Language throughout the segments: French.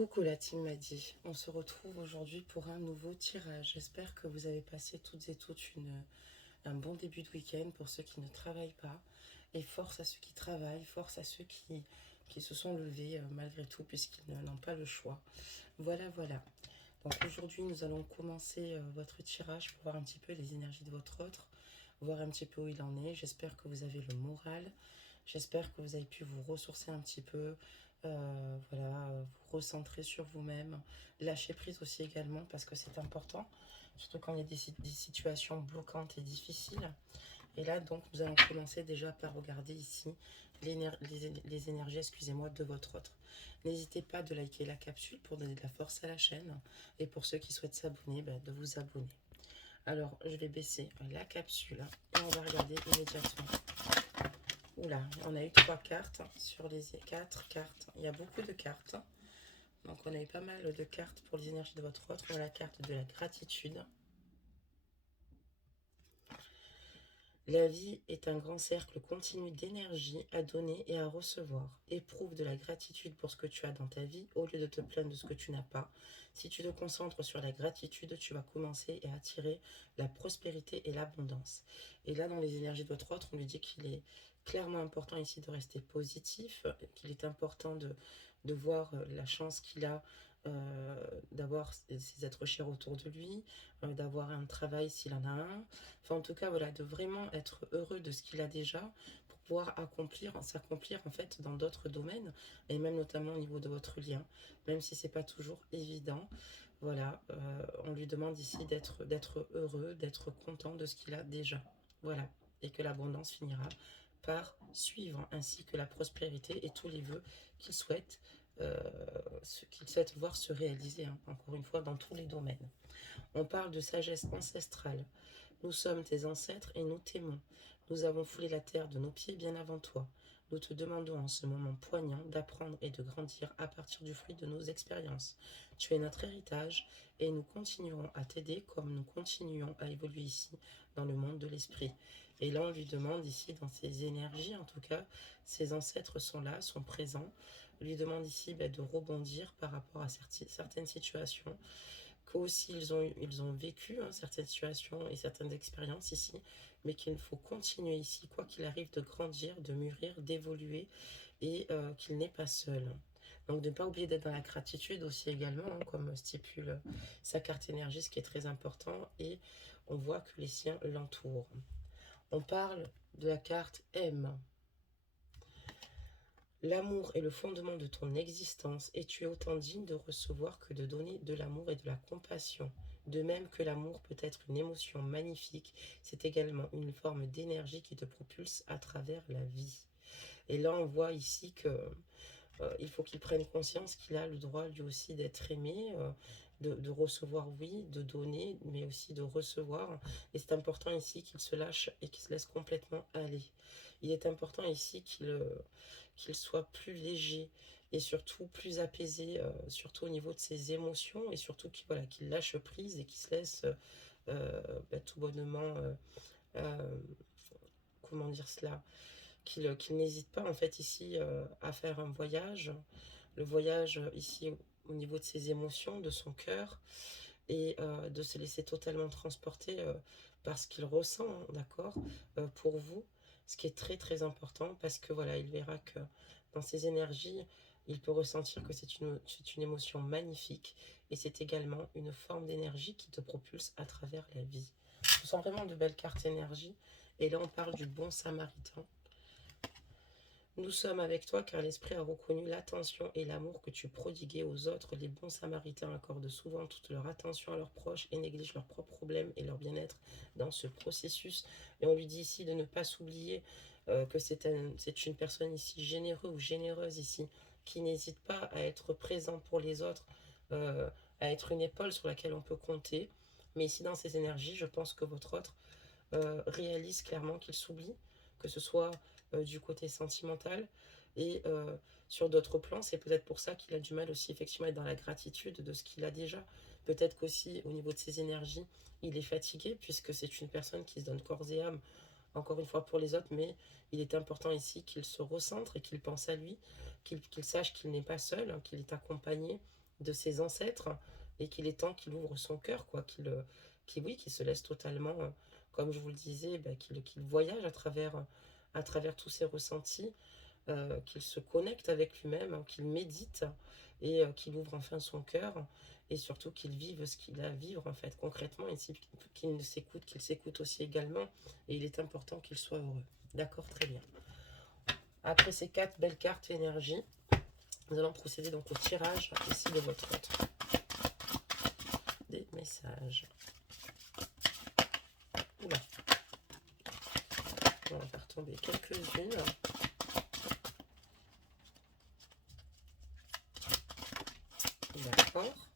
Coucou la team m'a dit, on se retrouve aujourd'hui pour un nouveau tirage. J'espère que vous avez passé toutes et toutes un bon début de week-end pour ceux qui ne travaillent pas. Et force à ceux qui travaillent, force à ceux qui se sont levés malgré tout puisqu'ils n'ont pas le choix. Voilà, voilà. Donc aujourd'hui nous allons commencer votre tirage pour voir un petit peu les énergies de votre autre, voir un petit peu où il en est. J'espère que vous avez le moral. J'espère que vous avez pu vous ressourcer un petit peu, voilà, vous recentrer sur vous-même, lâcher prise aussi également parce que c'est important, surtout quand il y a des situations bloquantes et difficiles. Et là, donc, nous allons commencer déjà par regarder ici les énergies, excusez-moi, de votre autre. N'hésitez pas de liker la capsule pour donner de la force à la chaîne et pour ceux qui souhaitent s'abonner, de vous abonner. Alors, je vais baisser la capsule et on va regarder immédiatement. Oula, on a eu 3 cartes sur les 4 cartes. Il y a beaucoup de cartes. Donc on a eu pas mal de cartes pour les énergies de votre autre. On a la carte de la gratitude. La vie est un grand cercle continu d'énergie à donner et à recevoir. Éprouve de la gratitude pour ce que tu as dans ta vie au lieu de te plaindre de ce que tu n'as pas. Si tu te concentres sur la gratitude, tu vas commencer à attirer la prospérité et l'abondance. Et là, dans les énergies de votre autre, on lui dit qu'il est clairement important ici de rester positif, qu'il est important de voir la chance qu'il a d'avoir ses êtres chers autour de lui, d'avoir un travail s'il en a un. Enfin, en tout cas, voilà, de vraiment être heureux de ce qu'il a déjà pour pouvoir s'accomplir en fait dans d'autres domaines et même notamment au niveau de votre lien, même si c'est pas toujours évident. Voilà, on lui demande ici d'être heureux, d'être content de ce qu'il a déjà. Voilà, et que l'abondance finira par suivre, ainsi que la prospérité et tous les vœux qu'il souhaite, ce qu'il souhaite voir se réaliser, hein, encore une fois, dans tous les domaines. On parle de sagesse ancestrale. Nous sommes tes ancêtres et nous t'aimons. Nous avons foulé la terre de nos pieds bien avant toi. Nous te demandons en ce moment poignant d'apprendre et de grandir à partir du fruit de nos expériences. Tu es notre héritage et nous continuerons à t'aider comme nous continuons à évoluer ici dans le monde de l'esprit. Et là, on lui demande ici, dans ses énergies en tout cas, ses ancêtres sont là, sont présents. On lui demande ici de rebondir par rapport à certaines situations qu'aussi ils ont vécu certaines situations et certaines expériences ici, mais qu'il faut continuer ici, quoi qu'il arrive, de grandir, de mûrir, d'évoluer, et qu'il n'est pas seul. Donc de ne pas oublier d'être dans la gratitude aussi également, hein, comme stipule sa carte énergie, ce qui est très important, et on voit que les siens l'entourent. On parle de la carte M. L'amour est le fondement de ton existence et tu es autant digne de recevoir que de donner de l'amour et de la compassion. De même que l'amour peut être une émotion magnifique, c'est également une forme d'énergie qui te propulse à travers la vie. Et là, on voit ici que il faut qu'il prenne conscience qu'il a le droit lui aussi d'être aimé, de recevoir, oui, de donner, mais aussi de recevoir. Et c'est important ici qu'il se lâche et qu'il se laisse complètement aller. Il est important ici qu'il soit plus léger et surtout plus apaisé, surtout au niveau de ses émotions, et surtout qu'il voilà, qu'il lâche prise et qu'il se laisse tout bonnement, euh, comment dire cela, qu'il n'hésite pas en fait ici à faire un voyage, le voyage ici au niveau de ses émotions, de son cœur, et de se laisser totalement transporter par ce qu'il ressent, hein, d'accord, pour vous, ce qui est très très important parce que voilà, il verra que dans ses énergies, il peut ressentir que c'est une émotion magnifique et c'est également une forme d'énergie qui te propulse à travers la vie. Ce sont vraiment de belles cartes énergie et là on parle du bon samaritain. Nous sommes avec toi car l'Esprit a reconnu l'attention et l'amour que tu prodiguais aux autres. Les bons samaritains accordent souvent toute leur attention à leurs proches et négligent leurs propres problèmes et leur bien-être dans ce processus. Et on lui dit ici de ne pas s'oublier que c'est une personne ici généreuse ou généreuse ici, qui n'hésite pas à être présent pour les autres, à être une épaule sur laquelle on peut compter. Mais ici dans ces énergies, je pense que votre autre réalise clairement qu'il s'oublie, que ce soit du côté sentimental et sur d'autres plans. C'est peut-être pour ça qu'il a du mal aussi effectivement à être dans la gratitude de ce qu'il a déjà. Peut-être qu'aussi au niveau de ses énergies, il est fatigué puisque c'est une personne qui se donne corps et âme, encore une fois pour les autres, mais il est important ici qu'il se recentre et qu'il pense à lui, qu'il sache qu'il n'est pas seul, hein, qu'il est accompagné de ses ancêtres, et qu'il est temps qu'il ouvre son cœur, quoi, oui, qu'il se laisse totalement, comme je vous le disais, bah, qu'il voyage à travers tous ses ressentis, qu'il se connecte avec lui-même, hein, qu'il médite, et qu'il ouvre enfin son cœur, et surtout qu'il vive ce qu'il a à vivre en fait concrètement, et qu'il s'écoute aussi également, et il est important qu'il soit heureux. D'accord, très bien. Après ces 4 belles cartes énergie, nous allons procéder donc au tirage ici de votre autre. Des messages. Oula. On va faire tomber quelques-unes. D'accord.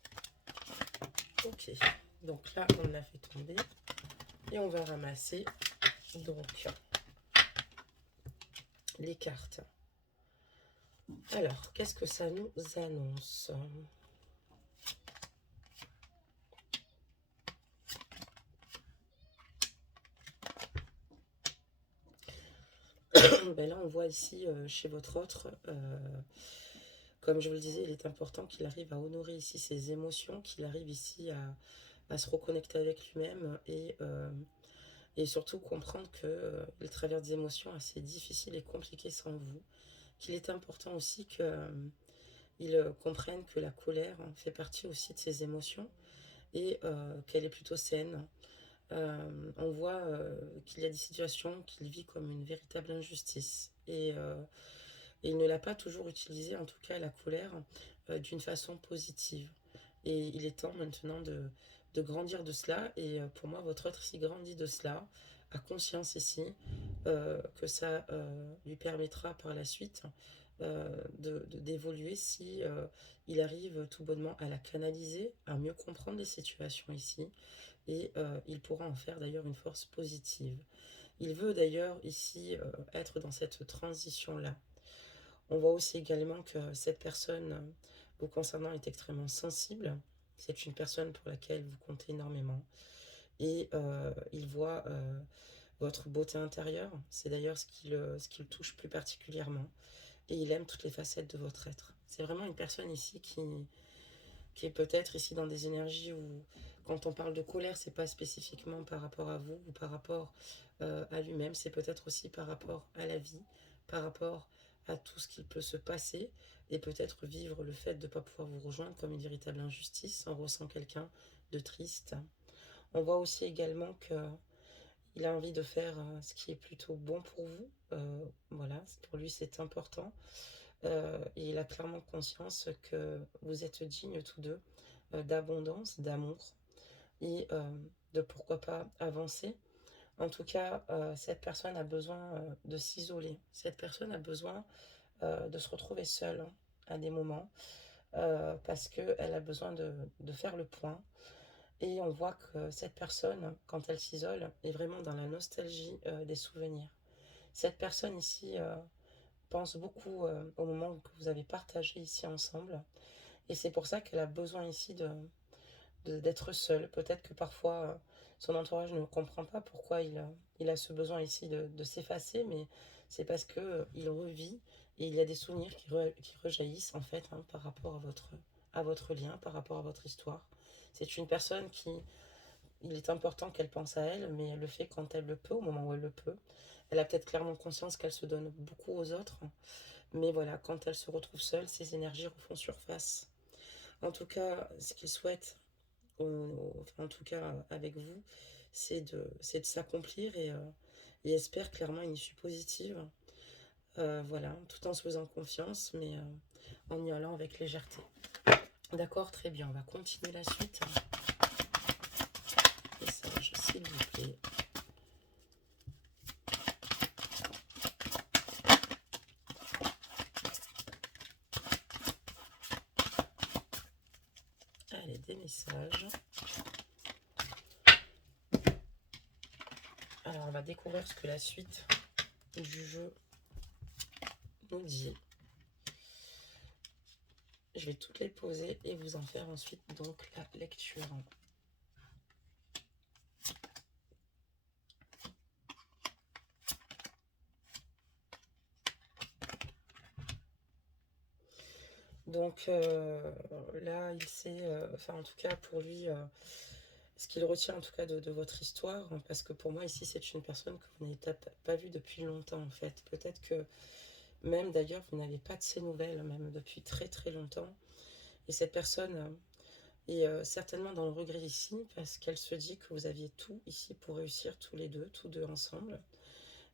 Ok. Donc là, on l'a fait tomber. Et on va ramasser donc les cartes. Alors, qu'est-ce que ça nous annonce? Ben là, on voit ici, chez votre autre, comme je vous le disais, il est important qu'il arrive à honorer ici ses émotions, qu'il arrive ici à se reconnecter avec lui-même, et surtout comprendre qu'il traverse des émotions assez difficiles et compliquées sans vous. Qu'il est important aussi qu'il comprenne que la colère, hein, fait partie aussi de ses émotions, et qu'elle est plutôt saine. On voit qu'il y a des situations qu'il vit comme une véritable injustice. Et il ne l'a pas toujours utilisée, en tout cas la colère, d'une façon positive. Et il est temps maintenant de grandir de cela. Et pour moi, votre autre ici grandit de cela, a conscience ici que ça lui permettra par la suite d'évoluer si il arrive tout bonnement à la canaliser, à mieux comprendre les situations ici. Et il pourra en faire d'ailleurs une force positive. Il veut d'ailleurs ici être dans cette transition-là. On voit aussi également que cette personne, vous concernant, est extrêmement sensible. C'est une personne pour laquelle vous comptez énormément. Et il voit votre beauté intérieure. C'est d'ailleurs ce qui le touche plus particulièrement. Et il aime toutes les facettes de votre être. C'est vraiment une personne ici qui est peut-être ici dans des énergies où, quand on parle de colère, c'est pas spécifiquement par rapport à vous ou par rapport à lui-même, c'est peut-être aussi par rapport à la vie, par rapport à tout ce qui peut se passer, et peut-être vivre le fait de ne pas pouvoir vous rejoindre comme une véritable injustice. On ressent quelqu'un de triste. On voit aussi également qu'il a envie de faire ce qui est plutôt bon pour vous. Voilà, pour lui c'est important. Et il a clairement conscience que vous êtes dignes tous deux d'abondance, d'amour, et de pourquoi pas avancer. En tout cas, cette personne a besoin de s'isoler. Cette personne a besoin de se retrouver seule, hein, à des moments, parce qu'elle a besoin de faire le point. Et on voit que cette personne, quand elle s'isole, est vraiment dans la nostalgie des souvenirs. Cette personne ici pense beaucoup au moment que vous avez partagé ici ensemble. Et c'est pour ça qu'elle a besoin ici d'être seule. Peut-être que parfois son entourage ne comprend pas pourquoi il a ce besoin ici de s'effacer, mais c'est parce que il revit, et il y a des souvenirs qui rejaillissent en fait, hein, par rapport à votre lien, par rapport à votre histoire. C'est une personne il est important qu'elle pense à elle, mais elle le fait quand elle le peut, au moment où elle le peut. Elle a peut-être clairement conscience qu'elle se donne beaucoup aux autres, mais voilà, quand elle se retrouve seule, ses énergies refont surface. En tout cas, ce qu'il souhaite, enfin, en tout cas avec vous, c'est de s'accomplir, et espère clairement une issue positive. Voilà, tout en se faisant confiance, mais en y allant avec légèreté. D'accord, très bien, on va continuer la suite. Message, s'il vous plaît. Allez, des messages. Alors, on va découvrir ce que la suite du jeu nous dit. Je vais toutes les poser et vous en faire ensuite donc la lecture. Donc là, il sait, enfin en tout cas pour lui, ce qu'il retient en tout cas de votre histoire, parce que pour moi ici c'est une personne que vous n'avez pas vue depuis longtemps en fait. Peut-être que même d'ailleurs vous n'avez pas de ses nouvelles, même depuis très très longtemps. Et cette personne est certainement dans le regret ici, parce qu'elle se dit que vous aviez tout ici pour réussir tous deux ensemble.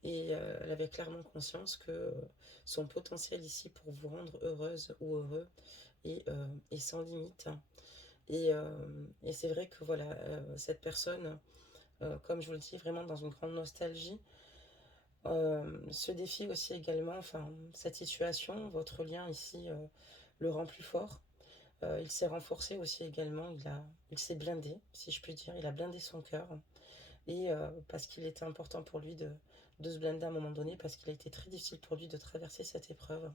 Et elle avait clairement conscience que son potentiel ici pour vous rendre heureuse ou heureux est sans limite. Et c'est vrai que voilà, cette personne, comme je vous le dis, vraiment dans une grande nostalgie, se défie aussi également, enfin, cette situation, votre lien ici le rend plus fort. Il s'est renforcé aussi également, il s'est blindé, si je puis dire, il a blindé son cœur. Et parce qu'il était important pour lui de se blinder à un moment donné, parce qu'il a été très difficile pour lui de traverser cette épreuve.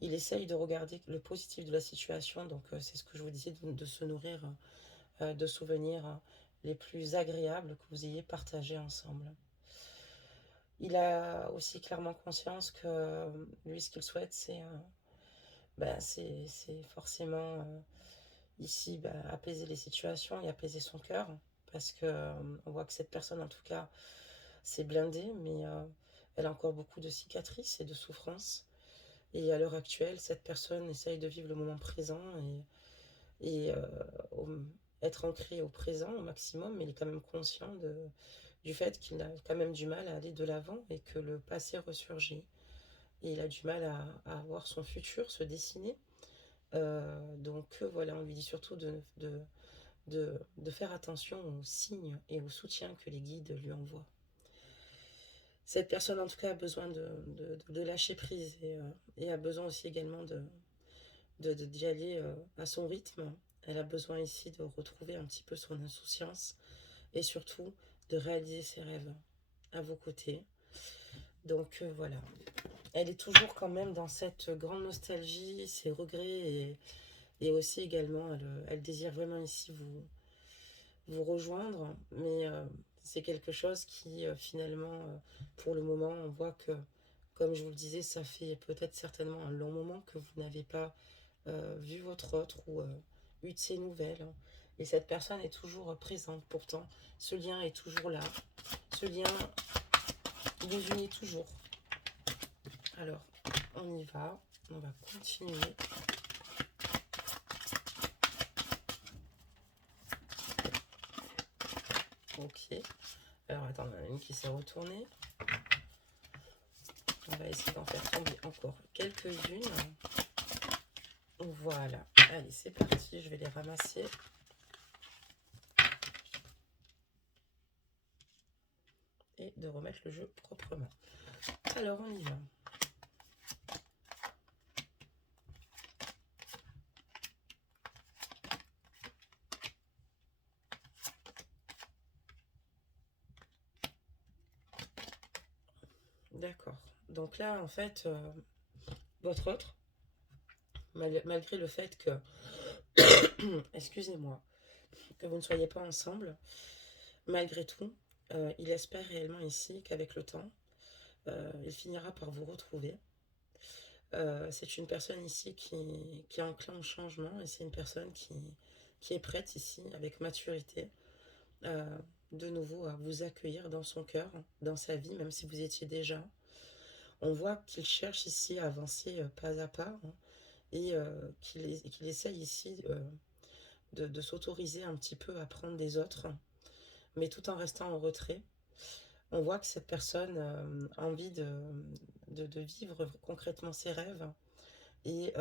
Il essaye de regarder le positif de la situation, donc c'est ce que je vous disais, de se nourrir de souvenirs les plus agréables que vous ayez partagés ensemble. Il a aussi clairement conscience que lui, ce qu'il souhaite, c'est forcément ici apaiser les situations et apaiser son cœur, parce que on voit que cette personne, en tout cas, s'est blindée, mais elle a encore beaucoup de cicatrices et de souffrances. Et à l'heure actuelle, cette personne essaye de vivre le moment présent et au- être ancré au présent au maximum, mais il est quand même conscient du fait qu'il a quand même du mal à aller de l'avant et que le passé ressurgit. Et il a du mal à voir son futur se dessiner. Donc voilà, on lui dit surtout de faire attention aux signes et aux soutiens que les guides lui envoient. Cette personne, en tout cas, a besoin de lâcher prise et a besoin aussi également d'y aller à son rythme. Elle a besoin ici de retrouver un petit peu son insouciance et surtout de réaliser ses rêves à vos côtés. Donc voilà, elle est toujours quand même dans cette grande nostalgie, ses regrets et aussi également, elle désire vraiment ici vous rejoindre, mais c'est quelque chose qui finalement, pour le moment, on voit que, comme je vous le disais, ça fait peut-être certainement un long moment que vous n'avez pas vu votre autre ou eu de ses nouvelles, hein. Et cette personne est toujours présente. Pourtant, ce lien est toujours là. Ce lien, il les unit toujours. Alors, on y va. On va continuer. Ok. Alors, attends, il y en a une qui s'est retournée. On va essayer d'en faire tomber encore quelques-unes. Voilà. Allez, c'est parti. Je vais les ramasser. Et de remettre le jeu proprement. Alors, on y va. D'accord. Donc là, en fait, votre autre, malgré le fait que, excusez-moi, que vous ne soyez pas ensemble, malgré tout, il espère réellement ici qu'avec le temps, il finira par vous retrouver. C'est une personne ici qui est enclin au changement et c'est une personne qui est prête ici, avec maturité, euh, de nouveau à vous accueillir dans son cœur, dans sa vie, même si vous étiez déjà. On voit qu'il cherche ici à avancer pas à pas, hein, et qu'il essaye ici de s'autoriser un petit peu à prendre des autres, mais tout en restant en retrait. On voit que cette personne a envie de vivre concrètement ses rêves et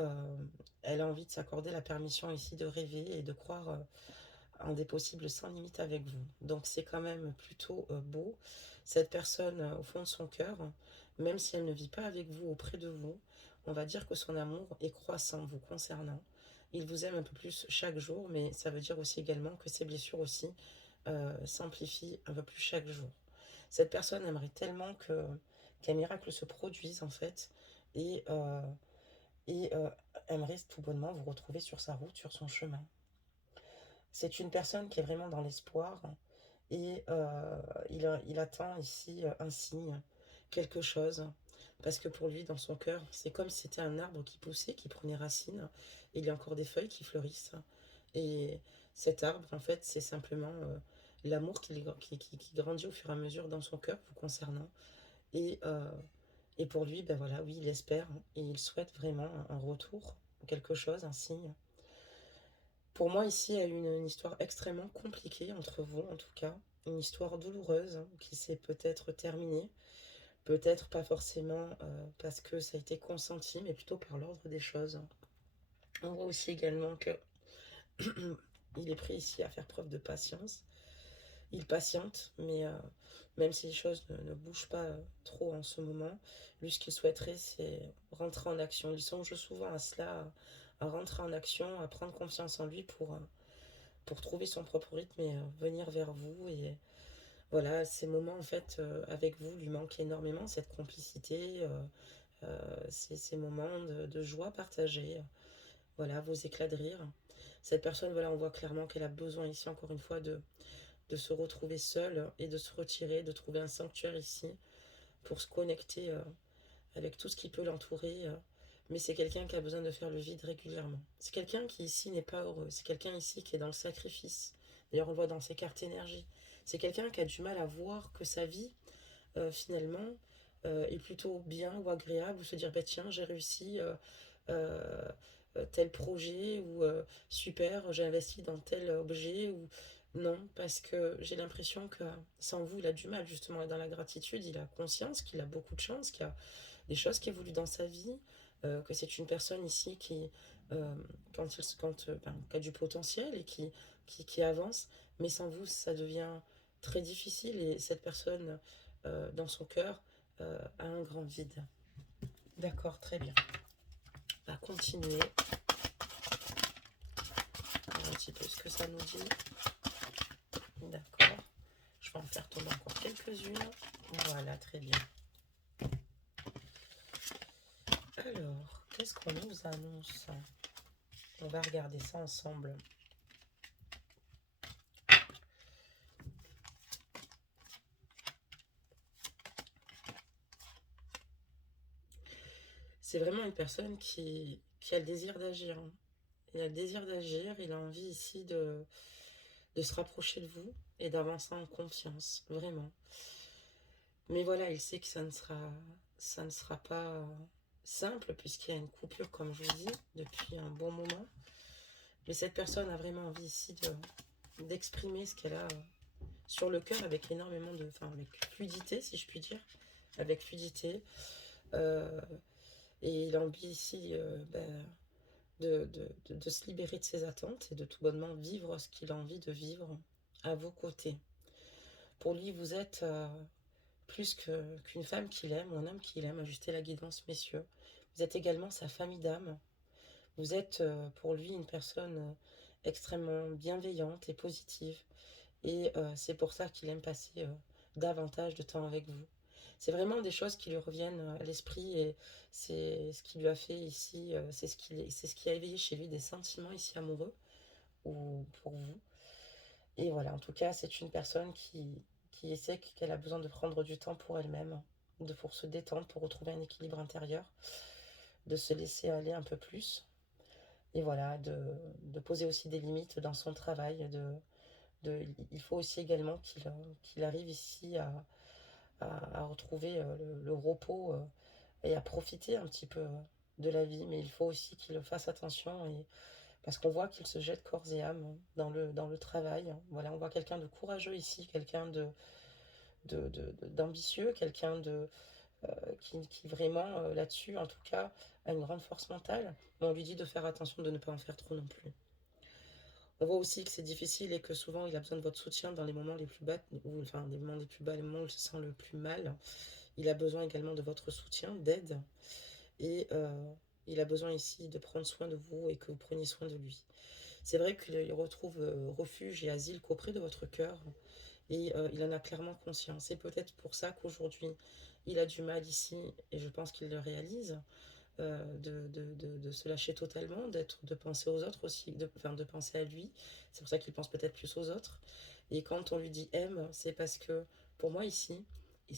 elle a envie de s'accorder la permission ici de rêver et de croire en des possibles sans limite avec vous. Donc c'est quand même plutôt beau. Cette personne, au fond de son cœur, même si elle ne vit pas avec vous, auprès de vous, on va dire que son amour est croissant vous concernant. Il vous aime un peu plus chaque jour, mais ça veut dire aussi également que ses blessures aussi s'amplifient un peu plus chaque jour. Cette personne aimerait tellement qu'un miracle se produise en fait et, euh, et aimerait tout bonnement vous retrouver sur sa route, sur son chemin. C'est une personne qui est vraiment dans l'espoir et il attend ici un signe, quelque chose, parce que pour lui, dans son cœur, c'est comme si c'était un arbre qui poussait, qui prenait racine, et il y a encore des feuilles qui fleurissent. Et cet arbre, en fait, c'est simplement l'amour qui grandit au fur et à mesure dans son cœur vous concernant. Et, euh, et pour lui, ben voilà, oui, il espère et il souhaite vraiment un retour, quelque chose, un signe. Pour moi, ici, il y a eu une histoire extrêmement compliquée entre vous, en tout cas. Une histoire douloureuse qui s'est peut-être terminée. Peut-être pas forcément parce que ça a été consenti, mais plutôt par l'ordre des choses. On voit aussi également que il est prêt ici à faire preuve de patience. Il patiente, mais même si les choses ne bougent pas trop en ce moment, lui, ce qu'il souhaiterait, c'est rentrer en action. Il songe souvent à cela, à rentrer en action, à prendre confiance en lui pour trouver son propre rythme et venir vers vous. Et voilà, ces moments, en fait, avec vous, lui manquent énormément, cette complicité, ces moments de joie partagée, voilà, vos éclats de rire. Cette personne, voilà, on voit clairement qu'elle a besoin ici, encore une fois, de se retrouver seule et de se retirer, de trouver un sanctuaire ici pour se connecter avec tout ce qui peut l'entourer. Mais c'est quelqu'un qui a besoin de faire le vide régulièrement. C'est quelqu'un qui ici n'est pas heureux. C'est quelqu'un ici qui est dans le sacrifice. D'ailleurs, on le voit dans ses cartes énergie. C'est quelqu'un qui a du mal à voir que sa vie, finalement, est plutôt bien ou agréable, ou se dire, bah, tiens, j'ai réussi euh, tel projet, ou super, j'ai investi dans tel objet, ou non, parce que j'ai l'impression que sans vous, il a du mal justement à être dans la gratitude, il a conscience qu'il a beaucoup de chance, qu'il y a des choses qui évoluent dans sa vie, que c'est une personne ici qui, euh, qui a du potentiel et qui avance, mais sans vous, ça devient très difficile et cette personne, dans son cœur, a un grand vide. D'accord, très bien. On va continuer. On va un petit peu ce que ça nous dit. D'accord. Je vais en faire tomber encore quelques-unes. Voilà, très bien. Alors, qu'est-ce qu'on nous annonce? On va regarder ça ensemble. C'est vraiment une personne qui a le désir d'agir. Il a le désir d'agir, il a envie ici de se rapprocher de vous et d'avancer en confiance, vraiment. Mais voilà, il sait que ça ne sera pas simple puisqu'il y a une coupure, comme je vous dis, depuis un bon moment. Mais cette personne a vraiment envie ici d'exprimer ce qu'elle a sur le cœur avec énormément de... Enfin, avec fluidité, si je puis dire. Avec fluidité. Euh, et il a envie ici de se libérer de ses attentes et de tout bonnement vivre ce qu'il a envie de vivre à vos côtés. Pour lui, vous êtes plus qu'une femme qu'il aime ou un homme qu'il aime. Ajustez la guidance, messieurs. Vous êtes également sa famille d'âme. Vous êtes pour lui une personne extrêmement bienveillante et positive. Et c'est pour ça qu'il aime passer davantage de temps avec vous. C'est vraiment des choses qui lui reviennent à l'esprit et c'est ce qui lui a fait ici, c'est ce qui a éveillé chez lui des sentiments ici amoureux ou pour vous. Et voilà, en tout cas, c'est une personne qui sait qu'elle a besoin de prendre du temps pour elle-même, pour se détendre, pour retrouver un équilibre intérieur, de se laisser aller un peu plus. Et voilà, de poser aussi des limites dans son travail. Il faut aussi également qu'il arrive ici à retrouver le repos et à profiter un petit peu de la vie. Mais il faut aussi qu'il fasse attention parce qu'on voit qu'il se jette corps et âme dans le travail. Voilà, on voit quelqu'un de courageux ici, quelqu'un d'ambitieux, quelqu'un qui vraiment, là-dessus, en tout cas, a une grande force mentale. Mais on lui dit de faire attention de ne pas en faire trop non plus. On voit aussi que c'est difficile et que souvent il a besoin de votre soutien dans les moments les plus bas, ou enfin les moments les plus bas, les moments où il se sent le plus mal. Il a besoin également de votre soutien, d'aide, et il a besoin ici de prendre soin de vous et que vous preniez soin de lui. C'est vrai qu'il retrouve refuge et asile qu'auprès de votre cœur, et il en a clairement conscience. C'est peut-être pour ça qu'aujourd'hui il a du mal ici, et je pense qu'il le réalise, de se lâcher totalement, de penser aux autres aussi, de penser à lui. C'est pour ça qu'il pense peut-être plus aux autres. Et quand on lui dit aime, c'est parce que pour moi ici,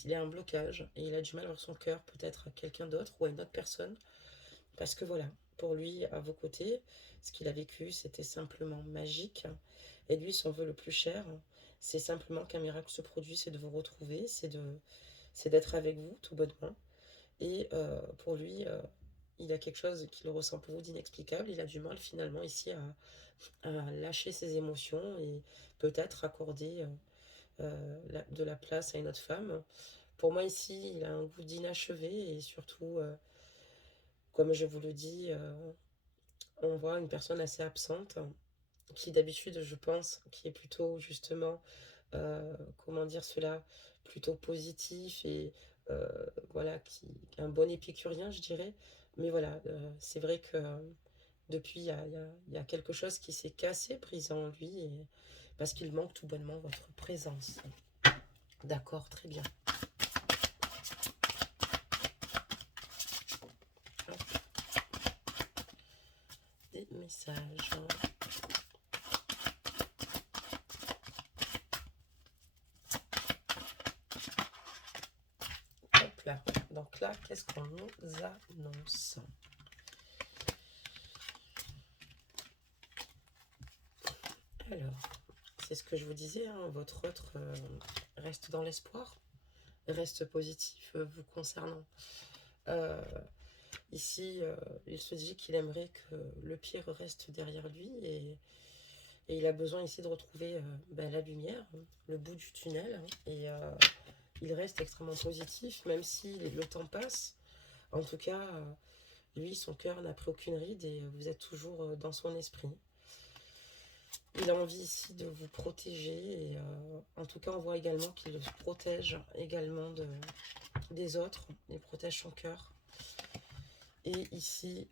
il a un blocage et il a du mal à ouvrir son cœur peut-être à quelqu'un d'autre ou à une autre personne. Parce que voilà, pour lui, à vos côtés, ce qu'il a vécu, c'était simplement magique. Et lui, son vœu le plus cher, c'est simplement qu'un miracle se produise, c'est de vous retrouver, c'est d'être avec vous, tout bonnement. Et pour lui, il a quelque chose qu'il ressent pour vous d'inexplicable. Il a du mal finalement ici à lâcher ses émotions et peut-être accorder de la place à une autre femme. Pour moi ici, il a un goût d'inachevé et surtout, comme je vous le dis, on voit une personne assez absente qui d'habitude, je pense, qui est plutôt justement, comment dire cela, plutôt positif et euh, voilà, un bon épicurien, je dirais. Mais voilà, c'est vrai que depuis, il y a quelque chose qui s'est cassé, brisé en lui, et, parce qu'il manque tout bonnement votre présence. D'accord, très bien. Hop, des messages. Hop là. Donc là, qu'est-ce qu'on nous annonce? Alors, c'est ce que je vous disais, hein, votre autre reste dans l'espoir, reste positif vous concernant. Euh, Ici, il se dit qu'il aimerait que le pire reste derrière lui et il a besoin ici de retrouver ben, la lumière, hein, le bout du tunnel. Hein, et il reste extrêmement positif, même si le temps passe. En tout cas, lui, son cœur n'a pris aucune ride et vous êtes toujours dans son esprit. Il a envie ici de vous protéger et en tout cas, on voit également qu'il se protège également des autres. Il protège son cœur. Et ici,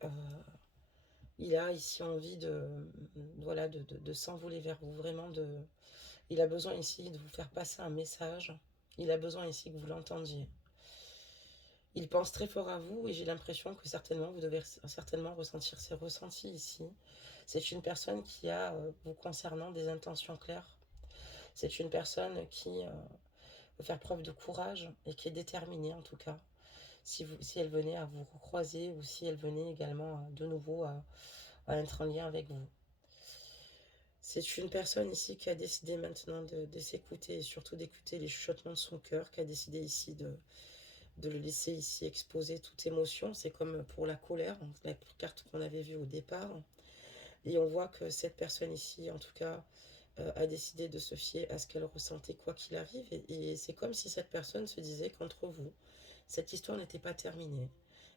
il a ici envie voilà, de s'envoler vers vous, vraiment il a besoin ici de vous faire passer un message, il a besoin ici que vous l'entendiez. Il pense très fort à vous et j'ai l'impression que certainement, vous devez certainement ressentir ses ressentis ici. C'est une personne qui a, vous concernant, des intentions claires. C'est une personne qui veut faire preuve de courage et qui est déterminée en tout cas. Si elle venait à vous recroiser ou si elle venait également de nouveau à être en lien avec vous. C'est une personne ici qui a décidé maintenant de s'écouter et surtout d'écouter les chuchotements de son cœur, qui a décidé ici de le laisser ici exposer toute émotion. C'est comme pour la colère, hein, la carte qu'on avait vue au départ. Et on voit que cette personne ici, en tout cas, a décidé de se fier à ce qu'elle ressentait quoi qu'il arrive. Et c'est comme si cette personne se disait qu'entre vous, cette histoire n'était pas terminée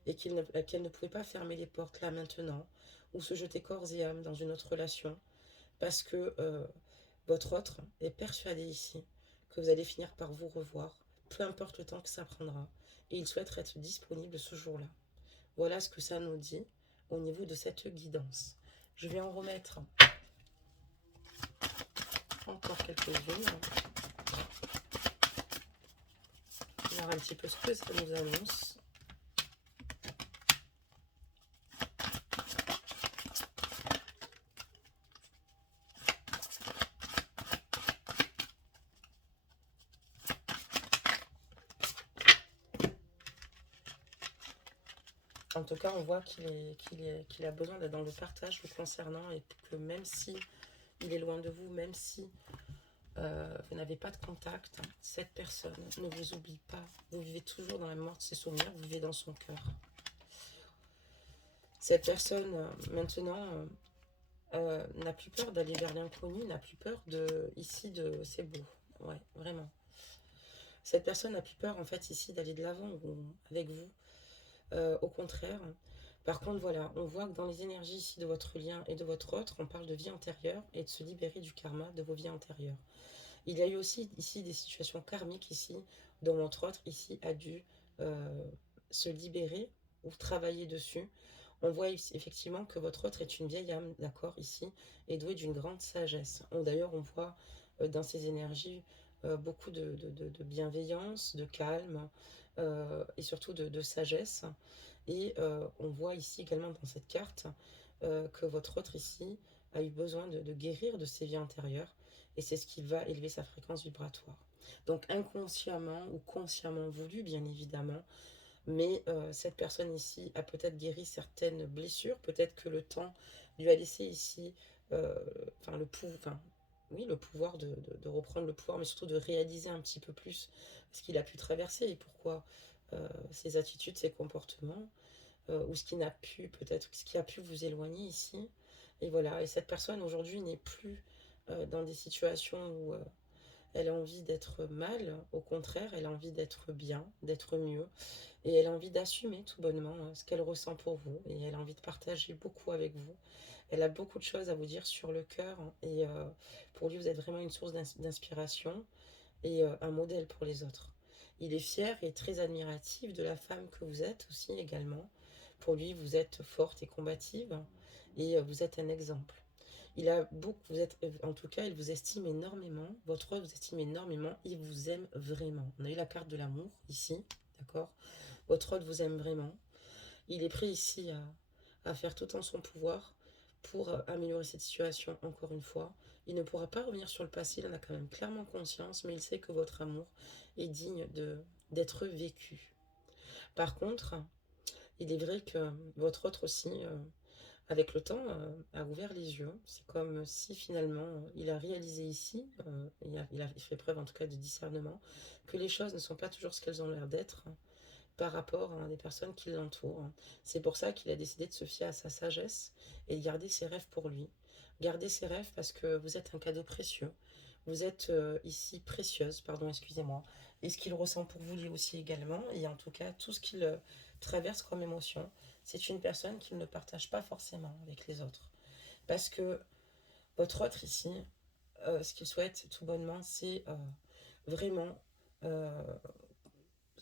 et qu'elle ne pouvait pas fermer les portes là maintenant ou se jeter corps et âme dans une autre relation parce que votre autre est persuadé ici que vous allez finir par vous revoir, peu importe le temps que ça prendra, et il souhaite être disponible ce jour-là. Voilà ce que ça nous dit au niveau de cette guidance. Je vais en remettre encore quelques-unes. Voir un petit peu ce que ça nous annonce. En tout cas, on voit qu'il a besoin d'être dans le partage le concernant et que même si il est loin de vous, même si vous n'avez pas de contact, cette personne ne vous oublie pas. Vous vivez toujours dans la mémoire de ses souvenirs, vous vivez dans son cœur. Cette personne, maintenant, n'a plus peur d'aller vers l'inconnu, n'a plus peur ici de... C'est beau, ouais, vraiment. Cette personne n'a plus peur, en fait, ici, d'aller de l'avant avec vous. Au contraire. Par contre, voilà, on voit que dans les énergies ici de votre lien et de votre autre, on parle de vie antérieure et de se libérer du karma de vos vies antérieures. Il y a eu aussi ici des situations karmiques ici, dont votre autre ici a dû se libérer ou travailler dessus. On voit effectivement que votre autre est une vieille âme, d'accord, ici, et douée d'une grande sagesse. D'ailleurs, on voit dans ces énergies beaucoup de bienveillance, de calme et surtout de sagesse. Et on voit ici également dans cette carte que votre autre ici a eu besoin de guérir de ses vies antérieures et c'est ce qui va élever sa fréquence vibratoire. Donc inconsciemment ou consciemment voulu, bien évidemment, mais cette personne ici a peut-être guéri certaines blessures, peut-être que le temps lui a laissé ici, heu, enfin oui, le pouvoir de reprendre le pouvoir, mais surtout de réaliser un petit peu plus ce qu'il a pu traverser et pourquoi, ses attitudes, ses comportements, ou ce qui n'a pu peut-être ce qui a pu vous éloigner ici et voilà et cette personne aujourd'hui n'est plus, dans des situations où, elle a envie d'être mal, au contraire, elle a envie d'être bien, d'être mieux et elle a envie d'assumer tout bonnement, ce qu'elle ressent pour vous et elle a envie de partager beaucoup avec vous. Elle a beaucoup de choses à vous dire sur le cœur hein, et pour lui, vous êtes vraiment une source d'inspiration et un modèle pour les autres. Il est fier et très admiratif de la femme que vous êtes aussi également. Pour lui, vous êtes forte et combative et vous êtes un exemple. Il a beaucoup, vous êtes, en tout cas, il vous estime énormément. Votre rôle vous estime énormément. Il vous aime vraiment. On a eu la carte de l'amour ici, d'accord? Votre rôle vous aime vraiment. Il est prêt ici à faire tout en son pouvoir pour améliorer cette situation encore une fois. Il ne pourra pas revenir sur le passé, il en a quand même clairement conscience, mais il sait que votre amour est digne d'être vécu. Par contre, il est vrai que votre autre aussi, avec le temps, a ouvert les yeux. C'est comme si finalement il a réalisé ici, il fait preuve en tout cas de discernement, que les choses ne sont pas toujours ce qu'elles ont l'air d'être par rapport à des personnes qui l'entourent. C'est pour ça qu'il a décidé de se fier à sa sagesse et de garder ses rêves pour lui. Garder ses rêves parce que vous êtes un cadeau précieux. Vous êtes ici précieuse, pardon, excusez-moi. Et ce qu'il ressent pour vous lui aussi également. Et en tout cas, tout ce qu'il traverse comme émotion, c'est une personne qu'il ne partage pas forcément avec les autres. Parce que votre autre ici, ce qu'il souhaite tout bonnement, c'est vraiment euh,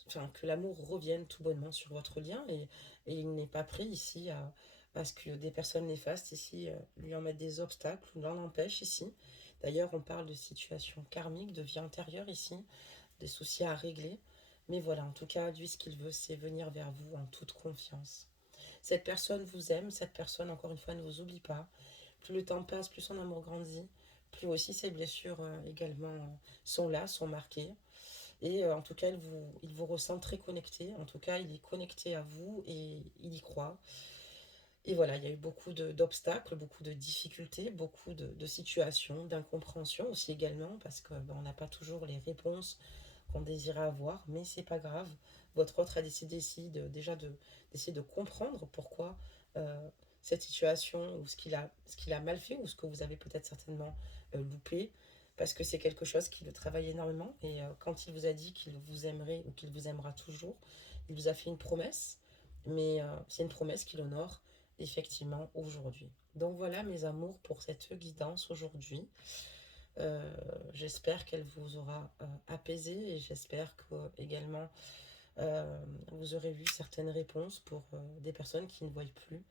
enfin, que l'amour revienne tout bonnement sur votre lien et il n'est pas prêt ici à ce que des personnes néfastes ici lui en mettent des obstacles ou l'en empêchent ici. D'ailleurs, on parle de situation karmique, de vie antérieure ici, des soucis à régler. Mais voilà, en tout cas, lui, ce qu'il veut, c'est venir vers vous en toute confiance. Cette personne vous aime, cette personne, encore une fois, ne vous oublie pas. Plus le temps passe, plus son amour grandit, plus aussi ses blessures également sont là, sont marquées. Et en tout cas, il vous ressent très connecté. En tout cas, il est connecté à vous et il y croit. Et voilà, il y a eu beaucoup d'obstacles, beaucoup de difficultés, beaucoup de situations, d'incompréhension aussi également, parce que on n'a pas toujours les réponses qu'on désirait avoir, mais c'est pas grave. Votre autre a décidé ici d'essayer de comprendre pourquoi cette situation ou ce qu'il a mal fait ou ce que vous avez peut-être certainement loupé, parce que c'est quelque chose qui le travaille énormément. Et quand il vous a dit qu'il vous aimerait ou qu'il vous aimera toujours, il vous a fait une promesse, mais c'est une promesse qu'il honore effectivement aujourd'hui. Donc voilà mes amours pour cette guidance aujourd'hui. J'espère qu'elle vous aura apaisé et j'espère que également vous aurez vu certaines réponses pour des personnes qui ne voient plus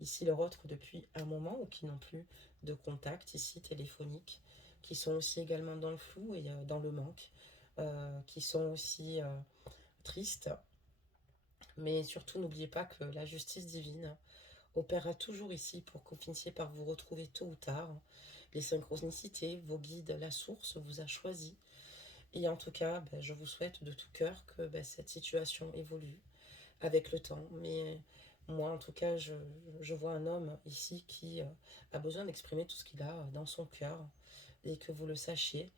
ici leur autre depuis un moment ou qui n'ont plus de contact ici téléphonique, qui sont aussi également dans le flou et dans le manque, qui sont aussi tristes. Mais surtout n'oubliez pas que la justice divine opérera toujours ici pour que vous finissiez par vous retrouver tôt ou tard. Les synchronicités, vos guides, la source vous a choisi. Et en tout cas, ben, je vous souhaite de tout cœur que ben, cette situation évolue avec le temps. Mais moi, en tout cas, je vois un homme ici qui a besoin d'exprimer tout ce qu'il a dans son cœur et que vous le sachiez.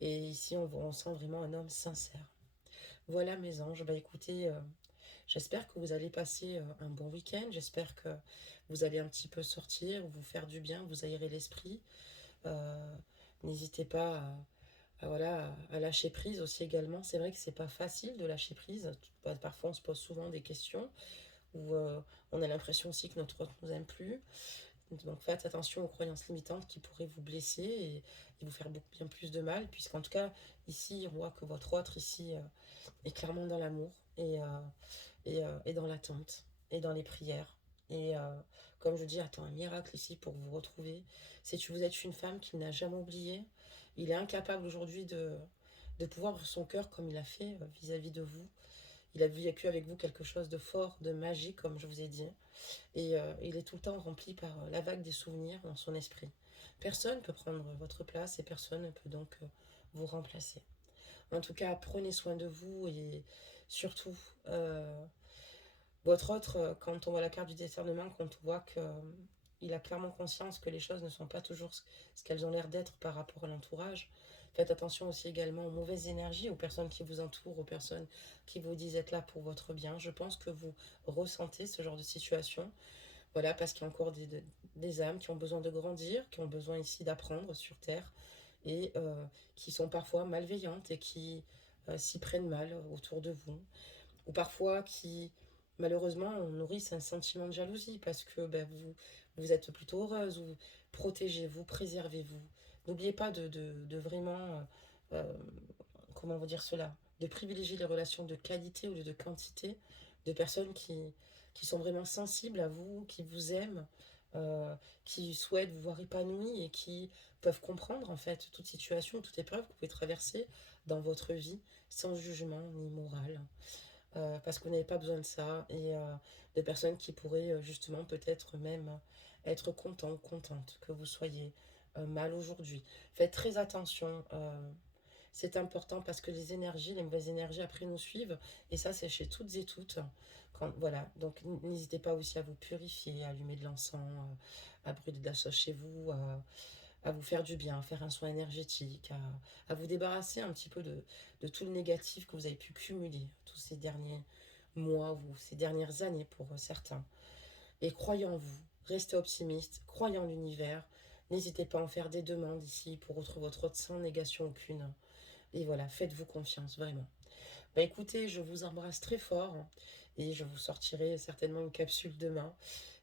Et ici, on sent vraiment un homme sincère. Voilà mes anges, bah écoutez, j'espère que vous allez passer un bon week-end, j'espère que vous allez un petit peu sortir, vous faire du bien, vous aérer l'esprit. Euh, N'hésitez pas voilà, à lâcher prise aussi également. C'est vrai que c'est pas facile de lâcher prise. Parfois on se pose souvent des questions où on a l'impression aussi que notre autre nous aime plus. Donc faites attention aux croyances limitantes qui pourraient vous blesser et vous faire beaucoup bien plus de mal, puisqu'en tout cas, ici, on voit que votre autre ici est clairement dans l'amour et dans l'attente et dans les prières. Et comme je dis, attends un miracle ici pour vous retrouver. Si tu vous êtes une femme qu'il n'a jamais oublié, il est incapable aujourd'hui de pouvoir ouvrir son cœur comme il a fait vis-à-vis de vous. Il a vécu avec vous quelque chose de fort, de magique, comme je vous ai dit. Et il est tout le temps rempli par la vague des souvenirs dans son esprit. Personne ne peut prendre votre place et personne ne peut donc vous remplacer. En tout cas, prenez soin de vous et surtout, votre autre, quand on voit la carte du discernement, quand on voit que il a clairement conscience que les choses ne sont pas toujours ce qu'elles ont l'air d'être par rapport à l'entourage. Faites attention aussi également aux mauvaises énergies, aux personnes qui vous entourent, aux personnes qui vous disent être là pour votre bien. Je pense que vous ressentez ce genre de situation. Voilà, parce qu'il y a encore des âmes qui ont besoin de grandir, qui ont besoin ici d'apprendre sur Terre, et qui sont parfois malveillantes et qui s'y prennent mal autour de vous, ou parfois qui malheureusement nourrissent un sentiment de jalousie parce que ben, vous êtes plutôt heureuse, vous protégez-vous, préservez-vous. N'oubliez pas de vraiment, euh, comment vous dire cela, de privilégier les relations de qualité au lieu de quantité, de personnes qui sont vraiment sensibles à vous, qui vous aiment, qui souhaitent vous voir épanoui et qui peuvent comprendre en fait toute situation, toute épreuve que vous pouvez traverser dans votre vie sans jugement ni morale. Parce que vous n'avez pas besoin de ça, et de personnes qui pourraient justement peut-être même être contents, contentes que vous soyez mal aujourd'hui. Faites très attention, c'est important parce que les énergies, les mauvaises énergies après nous suivent, et ça c'est chez toutes et toutes. Quand, voilà, donc n'hésitez pas aussi à vous purifier, à allumer de l'encens, à brûler de la sauge chez vous, à vous faire du bien, à faire un soin énergétique, à vous débarrasser un petit peu de tout le négatif que vous avez pu cumuler tous ces derniers mois ou ces dernières années pour certains. Et croyez en vous, restez optimiste, croyez en l'univers, n'hésitez pas à en faire des demandes ici pour retrouver votre autre sans négation aucune. Et voilà, faites-vous confiance, vraiment. Bah écoutez, je vous embrasse très fort et je vous sortirai certainement une capsule demain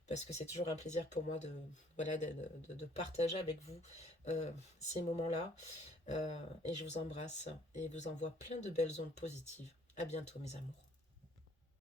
parce que c'est toujours un plaisir pour moi voilà, de partager avec vous ces moments-là. Et je vous embrasse et vous envoie plein de belles ondes positives. À bientôt, mes amours.